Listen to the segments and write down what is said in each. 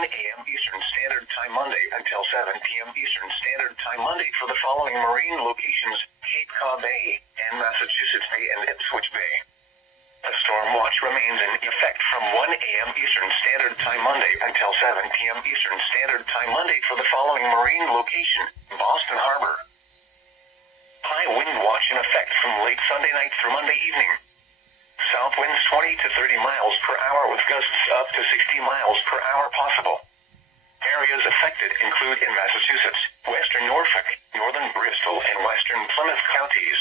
a.m. Eastern Standard Time Monday until 7 p.m. Eastern Standard Time Monday for the following marine locations: Cape Cod Bay and Massachusetts Bay and Ipswich Bay. A storm watch remains in effect from 1 a.m. Eastern Standard Time Monday until 7 p.m. Eastern Standard Time Monday for the following marine location: Boston Harbor. High wind watch in effect from late Sunday night through Monday evening. South winds 20 to 30 miles per hour with gusts up to 60 miles per hour possible. Areas affected include in Massachusetts, western Norfolk, northern Bristol, and western Plymouth counties.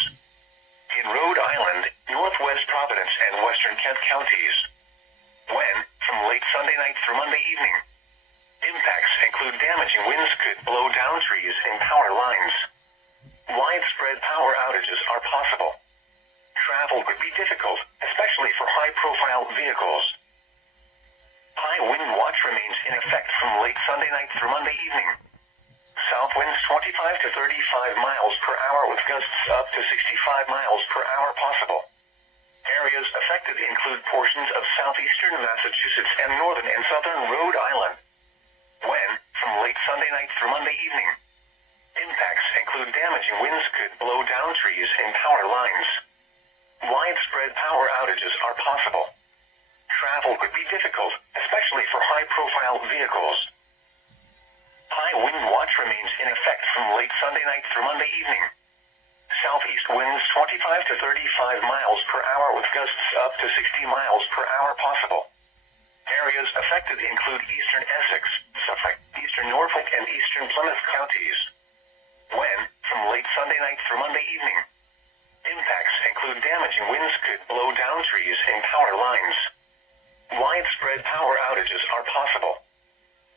In Rhode Island, northwest Providence, and western Kent counties. When, from late Sunday night through Monday evening. Impacts include damaging winds could blow down trees and power lines. Widespread power outages are possible. Travel could be difficult, especially for high-profile vehicles. High wind watch remains in effect from late Sunday night through Monday evening. South winds 25 to 35 miles per hour with gusts up to 65 miles per hour possible. Areas affected include portions of southeastern Massachusetts and northern and southern Rhode Island. When, from late Sunday night through Monday evening. Impacts include damaging winds could blow down trees and power lines. Widespread power outages are possible. Travel could be difficult, especially for high-profile vehicles. High wind watch remains in effect from late Sunday night through Monday evening. Southeast winds 25 to 35 miles per hour with gusts up to 60 miles per hour possible. Areas affected include eastern Essex, Suffolk, eastern Norfolk, and eastern Plymouth counties. When, from late Sunday night through Monday evening. Impacts include damaging winds could blow down trees and power lines. Widespread power outages are possible.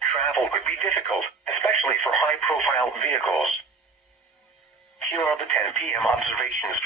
Travel could be difficult, especially for high-profile vehicles. Here are the 10 p.m. observations.